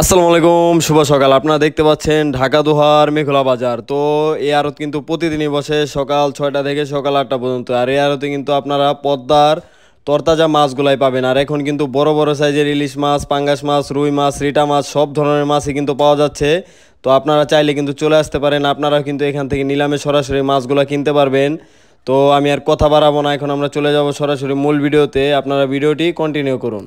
আসসালামু আলাইকুম, শুভ সকাল। আপনারা দেখতে পাচ্ছেন ঢাকা দোহার মেঘলা বাজার। তো এই আড়ত কিন্তু প্রতিদিনই বসে সকাল 6টা থেকে সকাল 8টা পর্যন্ত। আর এই আড়তে কিন্তু আপনারা পদ্মার তরতাজা মাছগুলাই পাবেন। আর এখন কিন্তু বড় বড় সাইজের ইলিশ মাছ, পাঙ্গাস মাছ, রুই মাছ, রিটা মাছ সব ধরনের মাছই কিন্তু পাওয়া যাচ্ছে। তো আপনারা চাইলে কিন্তু চলে আসতে পারেন, আপনারা কিন্তু এখান থেকে নিলামে সরাসরি মাছগুলো কিনতে পারবেন। তো আমি আর কথা বাড়াবো না, এখন আমরা চলে যাব সরাসরি মূল ভিডিওতে। আপনারা ভিডিওটি কন্টিনিউ করুন।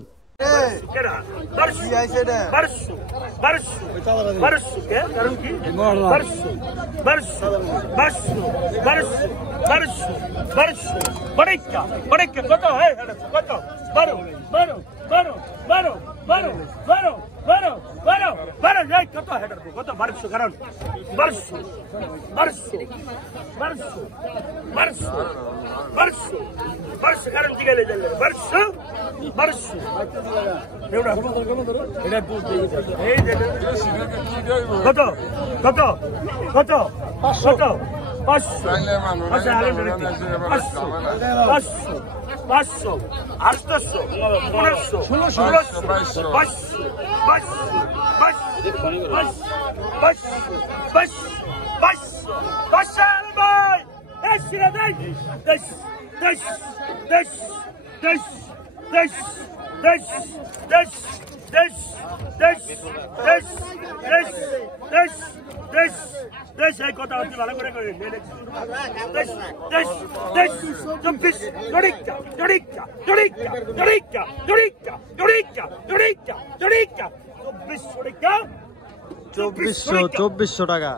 চব্বিশশো টাকা।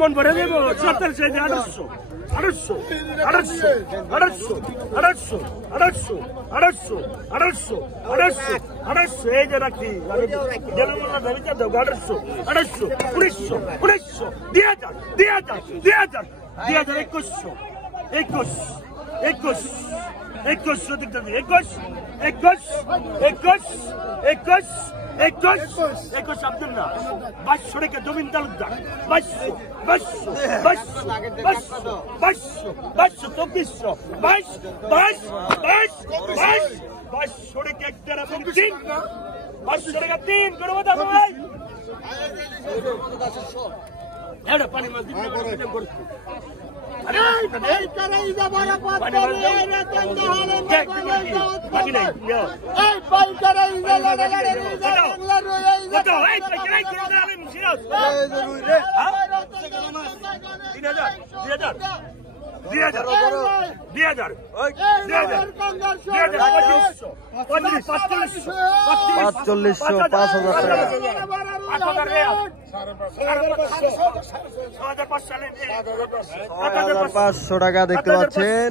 মন ভরে দেবো 17 এই যে রাখি 21 আব্দুল্লাহ 2200 টাকা জমিন তালুকদার 500 টাকা দেখতে পাচ্ছেন।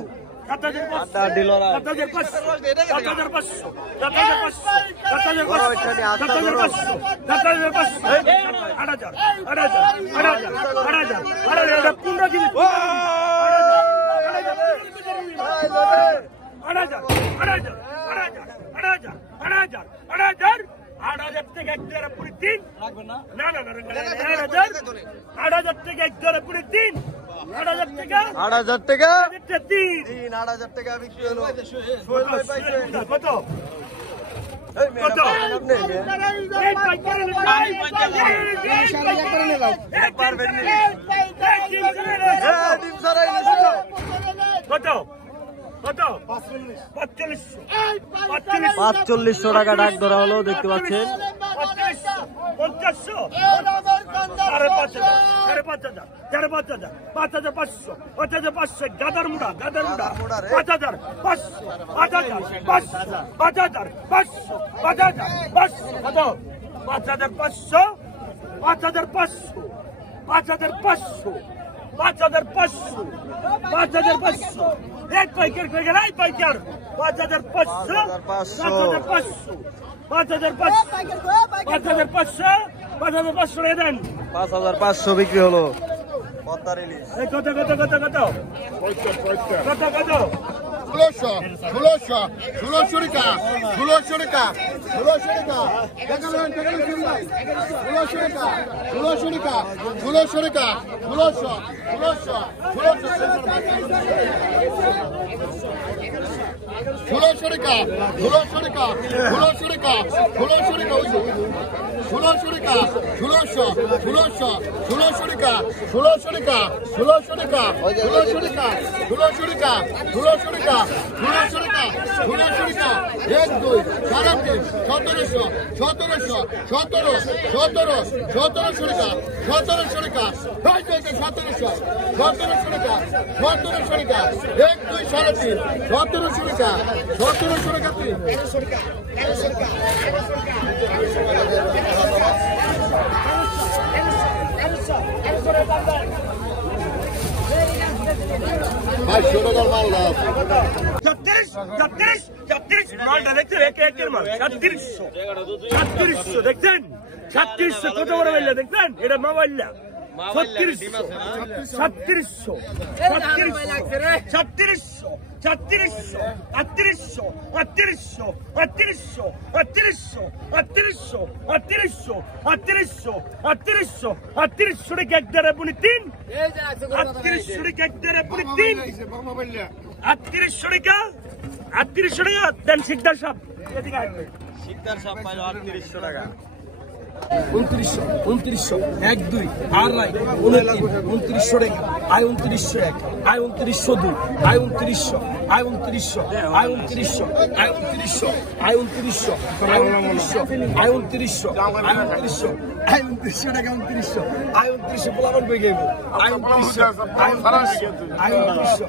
$45 টাকা ডাক ধরা হলো, দেখতে পাচ্ছেন। 5,500 গাদার মুড়া 5,000 এক পাইকার পাইকার 5,500 দেন। 5,500 বিক্রি হলো। পদ্মার ইলিশ এই কত কত কত কত কত কত 1600 টাকা 1600 টাকা 1600 টাকা দেখালেন শুরু ভাই 1600 টাকা 1600 টাকা 1600 টাকা 1600 টাকা 1600 টাকা 1600 টাকা 1600 টাকা 1600 টাকা 1600 টাকা 1600 টাকা 1600 টাকা 1600 টাকা 1600 টাকা 1600 টাকা 1600 টাকা 1600 টাকা 1 2 3 1700 1700 17 17 1700 টাকা 1700 টাকা 1700 1700 টাকা 1700 টাকা 1 2 3 1700 টাকা 1700 টাকা 1300 টাকা ভাই ছোট মাল দাও 36 মালটা দেখছেন একের মাল 3600 দেখছেন 3600 কত বড় বললে দেখছেন এটা মোবাইলটা 3600 শিকদার সাহেব শিকদার সাপ পাইলো 3800 টাকা 2900 1 2 আড়াই 2900 টাকা আয় 2901 আয় 2902 আয় 2900 আয় 2900 আয় 2900 আয় 2900 আয় 2900 আয় 2900 আয় 2900 আয় 2900 আয় 2900 টাকা 2900 আয় 2900 বলাবন কই গেব আয় 2900 আয় 2900 আয় 2900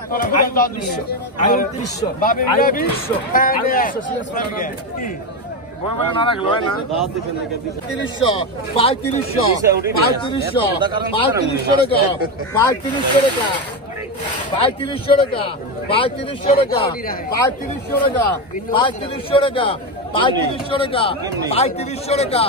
আয় 2900 আয় 2900 আয় 2900 কি 3500 টাকা 3500 টাকা 3500 টাকা 3500 টাকা 3500 টাকা 3500 টাকা 3500 টাকা 3500 টাকা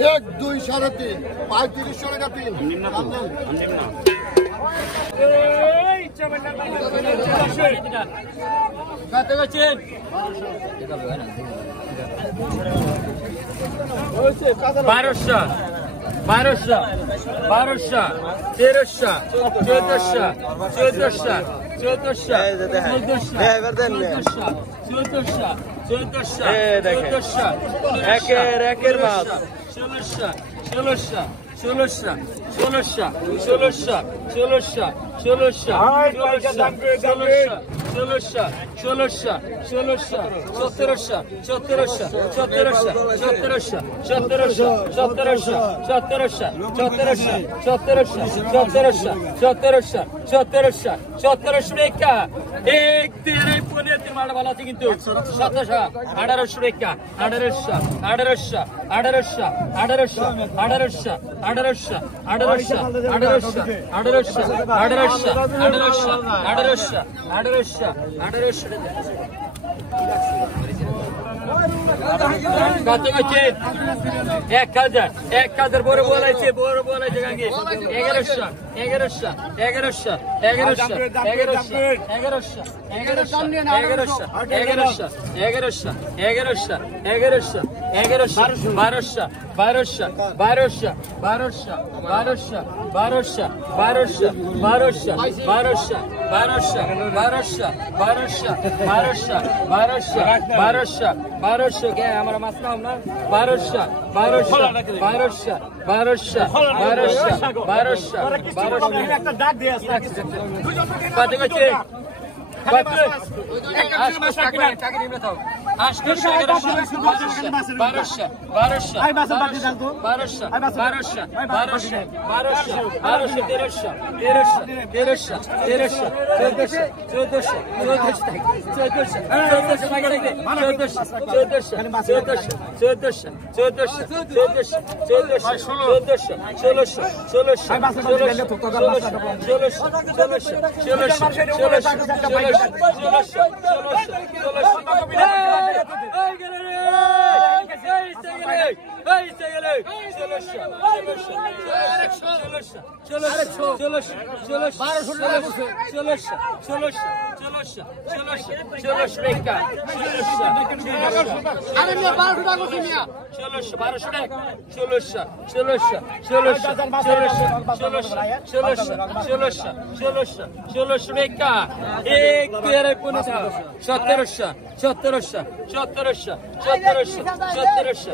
1 2 3.5 3500 টাকা 3 কত গেছেন 1200 1300 1400 1400 একের মাছ 1600 কিন্তু 1000 বড় বলাইছে 1100 আমার মাছ নাও না 1200 একটা ডাক দিয়ে আছে কত গেছে সতেরোশো